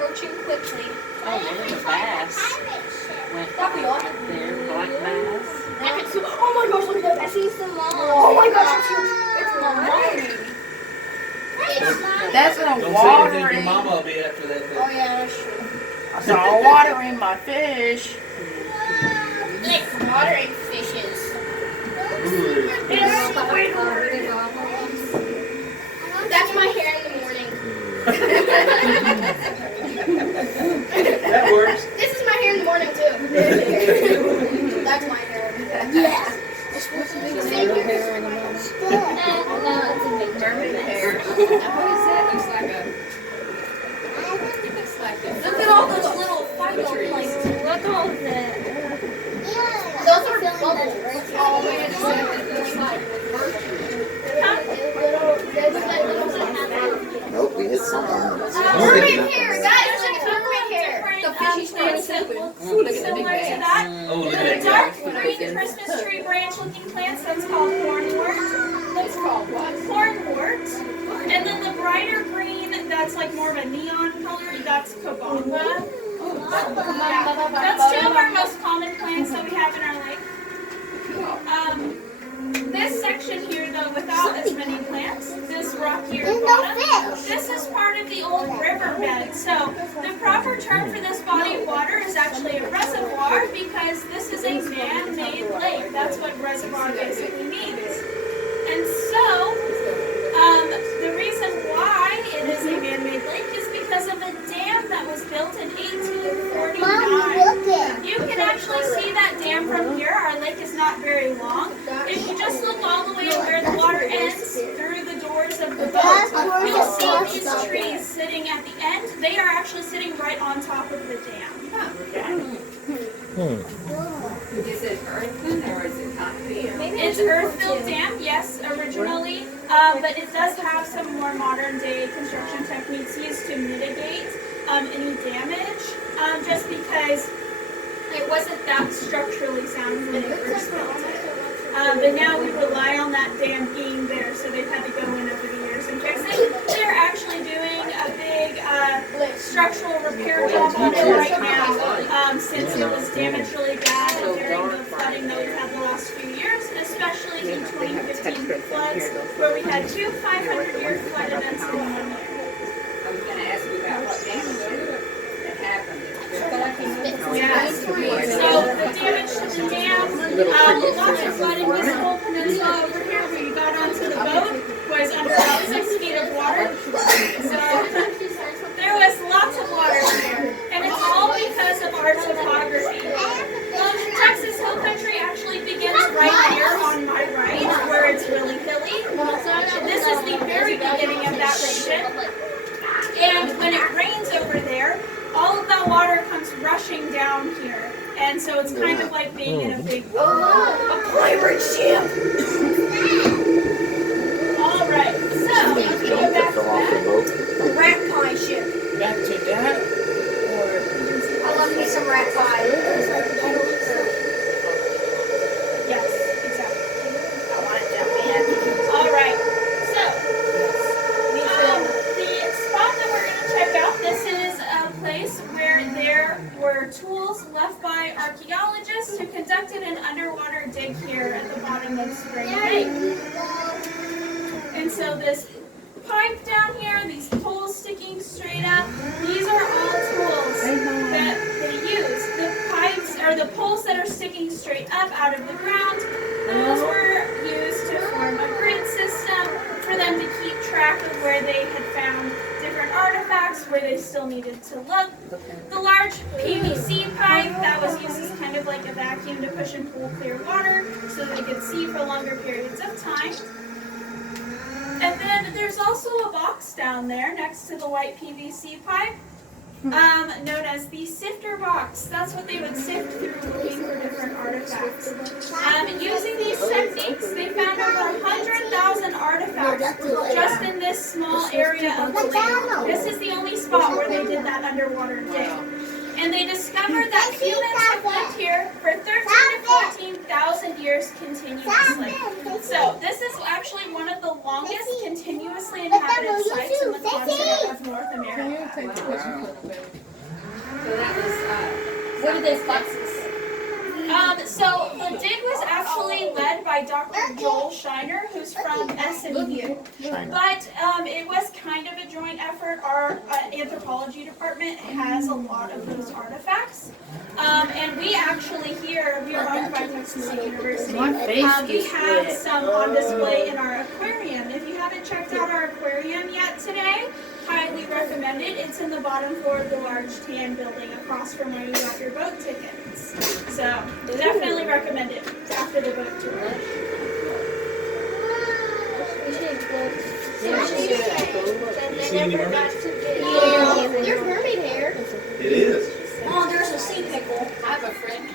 approaching quickly. Oh, there's a bass. Went there, black bass. Oh my gosh, look at that bass. He's the mom. Oh my gosh, it's huge. It's mom. That's a Don't say water anything to in. Mama will be after that. Oh yeah, that's true. I saw water in my fish. Like watering fishes. That's my hair in the morning. That works. This is my hair in the morning too. That's my hair. Yeah. It's supposed to be the same hair in the morning. No, it's a big mermaid hair. What is that? Looks like a. Look at all those little fiber plates. Look at all that. Those are bubbles. Oh, Nope, we hit something. mermaid hair, guys. There's like mermaid hair. The fishy Similar to that. Oh, look at The that dark guy. green Christmas tree branch looking plants, that's called hornwort. It's called what? Hornwort. And then the brighter green, that's like more of a neon color, that's kabamba. That's two of our most common plants that we have in our lake. This section here, though, without as many plants, this rockier bottom, this is part of the old riverbed. So the proper term for this body of water is actually a reservoir because this is a man-made lake. That's what reservoir basically means. And so the reason why it is a man-made lake is because of a dam that was built in 1849. You can actually see that dam from here. Our lake is not very long. If you just look all the way where the water ends through the doors of the boat, you'll see these trees sitting at the end. They are actually sitting right on top of the dam. Is it earthen or is it concrete? It's earth-filled dam, yes, originally, but it does have some more modern-day construction techniques used to mitigate any damage, just because it wasn't that structurally sound when they first built it. But now we rely on that dam being there, so they've had to go in over the years and fix it. They're actually doing a big structural repair job on it right now, since it was damaged really bad during the flooding that we've had the last few years, especially in 2015 floods, where we had two 500-year flood events in 1 year. I was going to ask you about what damage that happened. Yes. So the damage to the dam, lots of flooding. This whole peninsula over here where you got onto the boat was under about 6 feet of water. So there was lots of water here. And it's all because of our topography. Texas Hill Country actually begins right here on my right, where it's really hilly. This is the very beginning of that region. And when it rains over there, all of that water comes rushing down here. And so it's kind of like being in a big a pirate ship. Alright, so let's go back to that. A rat pie ship. Back to that? Or I love me some rat pie. Yes, exactly. I want to jump in. Alright, so the spot that we're going to check out, this is a place where there were tools left by archaeologists who conducted an underwater dig here at the bottom of Spring Lake. And so this pipe down here, these poles sticking straight up, these are all tools that they use. The pipes, or the poles that are sticking straight up out of the ground, those were used to form a grid system for them to keep track of where they had found different artifacts, where they still needed to look. The large PVC pipe, that was used as kind of like a vacuum to push and pull clear water so that they could see for longer periods of time. And then there's also a box down there next to the white PVC pipe, known as the sifter box. That's what they would sift through looking for different artifacts. Using these techniques, they found over 100,000 artifacts just in this small area of the lake. This is the only spot where they did that underwater dig. And they discovered that humans have lived here for 13,000 to 14,000 years continuously. So this is actually one of the longest continuously inhabited sites in the continent of North America. So that was, What are those boxes? So the dig was actually led by Dr. Joel Shiner, who's from SMU. But it was kind of a joint effort. Our anthropology department has a lot of those artifacts. And we actually here, we are owned by Texas State University. My face We is have red. some on display in our aquarium. If you haven't checked out our aquarium yet today, highly recommend it. It's in the bottom floor of the large tan building across from where you got your boat tickets. So definitely recommend it after the boat tour. There's mermaid hair. It is. Oh, there's a sea pickle. I have a friend